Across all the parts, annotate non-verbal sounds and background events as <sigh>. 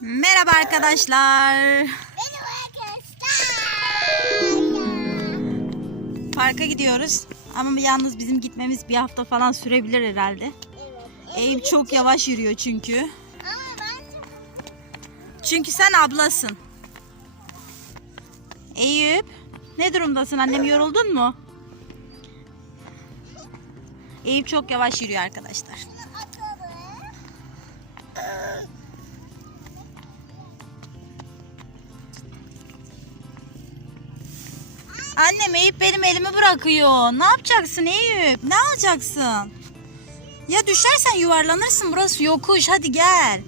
Merhaba arkadaşlar. Benim arkadaşlar. Parka gidiyoruz. Ama yalnız bizim gitmemiz bir hafta falan sürebilir herhalde. Evet. Eyüp çok yavaş yürüyor çünkü. Ama ben çok... Çünkü sen ablasın. Eyüp, ne durumdasın annem yoruldun mu? Eyüp çok yavaş yürüyor arkadaşlar. Annem Eyüp benim elimi bırakıyor. Ne yapacaksın Eyüp? Ne alacaksın? Ya düşersen yuvarlanırsın. Burası yokuş. Hadi gel.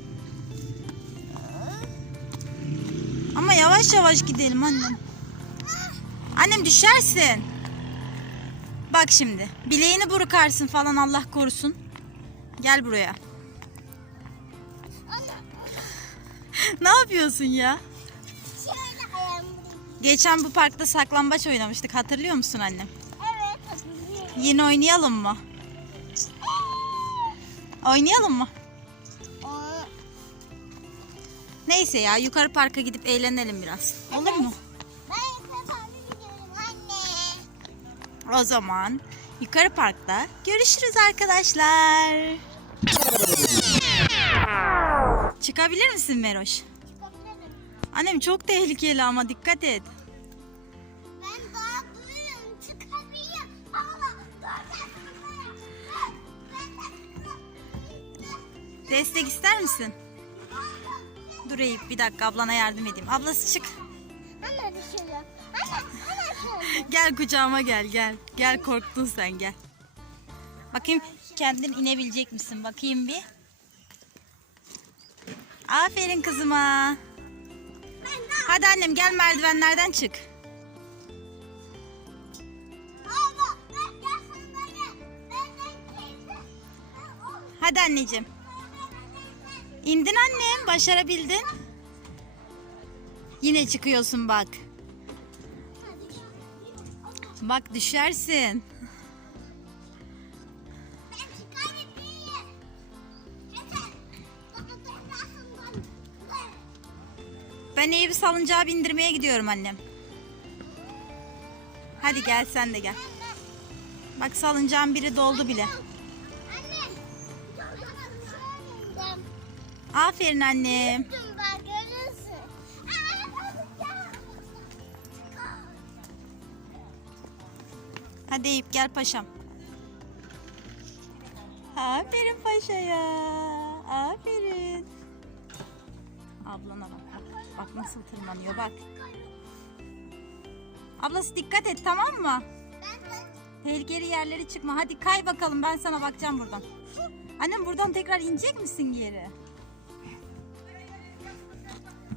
Ama yavaş yavaş gidelim annem. Annem düşersin. Bak şimdi. Bileğini burkarsın falan Allah korusun. Gel buraya. <laughs> ne yapıyorsun ya? Geçen bu parkta saklambaç oynamıştık. Hatırlıyor musun annem? Evet. hatırlıyorum. Yine oynayalım mı? Oynayalım mı? O... Neyse ya yukarı parka gidip eğlenelim biraz. Olur mu? Ben yukarı gidiyorum anne. O zaman yukarı parkta görüşürüz arkadaşlar. Çıkabilir misin Meroş? Annem çok tehlikeli ama dikkat et. Ben daha büyüğüm. Çıkabilirim. Allah. Destek ister misin? Dur Eyüp bir dakika ablana yardım edeyim. Ablası çık. Anne düşürüyorum. Anne, anne. Gel kucağıma gel gel. Gel korktun sen gel. Bakayım kendin inebilecek misin? Bakayım bir. Aferin kızıma. Hadi annem gel merdivenlerden çık. Hadi anneciğim. İndin annem başarabildin. Yine çıkıyorsun bak. Bak düşersin. Ben Eyüp'ü salıncağa bindirmeye gidiyorum annem. Hadi gel sen de gel. Bak salıncağın biri doldu bile. Aferin annem. Hadi Eyüp gel paşam. Aferin paşaya. Aferin. Ablana bak. Bak, bak nasıl tırmanıyor bak. Ablası dikkat et tamam mı? Tehlikeli yerlere çıkma. Hadi kay bakalım ben sana bakacağım buradan. Annem buradan tekrar inecek misin geri?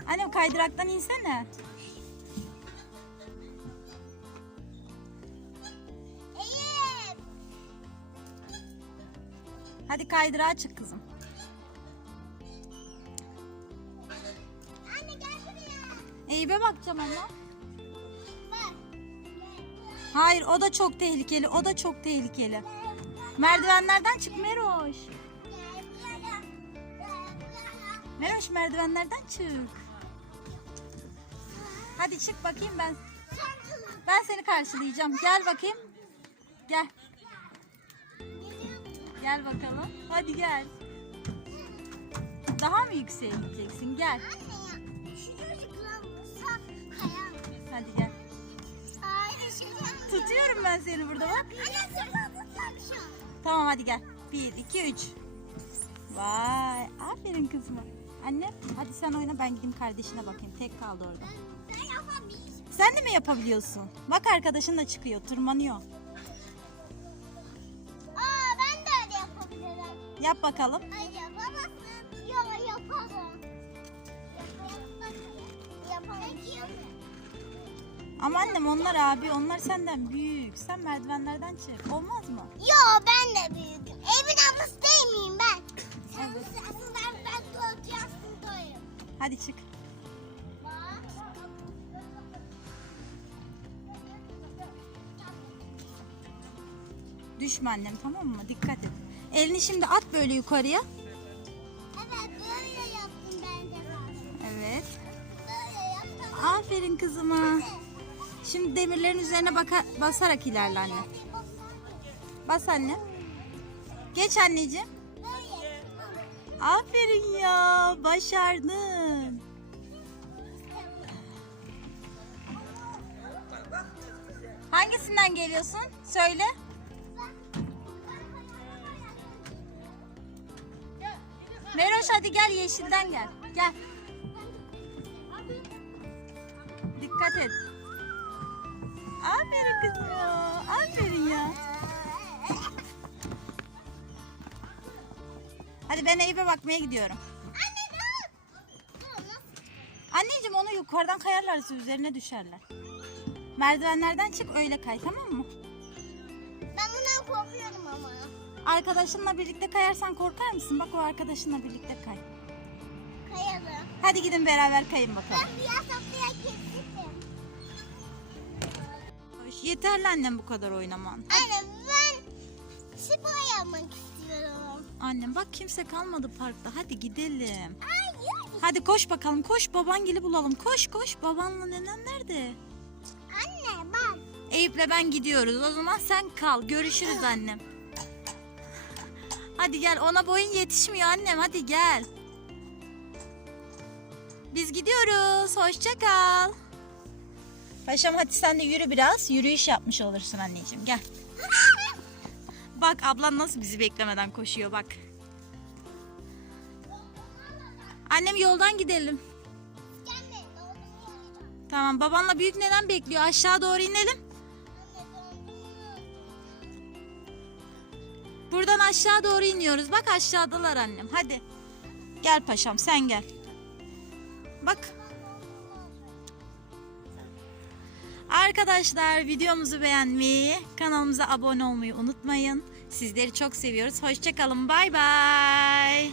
Annem kaydıraktan insene. Hadi kaydırağa çık kızım. Eyüp'e bakacağım ama. Hayır o da çok tehlikeli. O da çok tehlikeli. Merdivenlerden çık Meroş. Meroş merdivenlerden çık. Hadi çık bakayım ben. Ben seni karşılayacağım. Gel bakayım. Gel. Gel bakalım. Hadi gel. Daha mı yükseğe gideceksin? Gel. Hadi gel. Hayır şu Tutuyorum ben seni burada bak. Tamam hadi gel. Bir, iki, üç. Vay. Aferin kızıma. Anne hadi sen oyna ben gideyim kardeşine bakayım. Tek kaldı orada. Sen de mi yapabiliyorsun? Bak arkadaşın da çıkıyor, tırmanıyor. Aa ben de öyle yapabilirim. Yap bakalım. Ay Ama annem onlar abi, onlar senden büyük. Sen merdivenlerden çık. Olmaz mı? Yo ben de büyüdüm. Evin ablası değil miyim ben? Sen aslında ben dört yaşındayım. Hadi çık. Düşme annem tamam mı? Dikkat et. Elini şimdi at böyle yukarıya. Aferin kızıma. Şimdi demirlerin üzerine baka, basarak ilerle anne. Bas anne. Geç anneciğim. Aferin ya. Başardın. Hangisinden geliyorsun? Söyle. Meroş hadi gel yeşilden gel. Gel. Dikkat et. Aferin kızım ya. Aferin ya. Hadi ben Eyüp'e bakmaya gidiyorum. Anne? Anneciğim onu yukarıdan kayarlarsa üzerine düşerler. Merdivenlerden çık öyle kay tamam mı? Ben bundan korkuyorum ama. Arkadaşınla birlikte kayarsan korkar mısın? Bak o arkadaşınla birlikte kay. Kayalım. Hadi gidin beraber kayın bakalım. Ben bir yasaklaya kesildim. Yeterli annem bu kadar oynaman. Anne ben spor yapmak istiyorum. Annem bak kimse kalmadı parkta. Hadi gidelim. Hayır. Hadi koş bakalım. Koş babangili bulalım. Koş koş. Babanla nenen nerede? Anne bak. Eyüp'le ben gidiyoruz. O zaman sen kal. Görüşürüz annem. Hadi gel. Ona boyun yetişmiyor annem. Hadi gel. Biz gidiyoruz. Hoşça kal. Paşam hadi sen de yürü biraz. Yürüyüş yapmış olursun anneciğim. Gel. Bak ablan nasıl bizi beklemeden koşuyor bak. Annem yoldan gidelim. Tamam babanla büyük neden bekliyor. Aşağı doğru inelim. Buradan aşağı doğru iniyoruz. Bak aşağıdalar annem. Hadi. Gel paşam sen gel. Bak. Arkadaşlar videomuzu beğenmeyi, kanalımıza abone olmayı unutmayın. Sizleri çok seviyoruz. Hoşçakalın. Bay bay.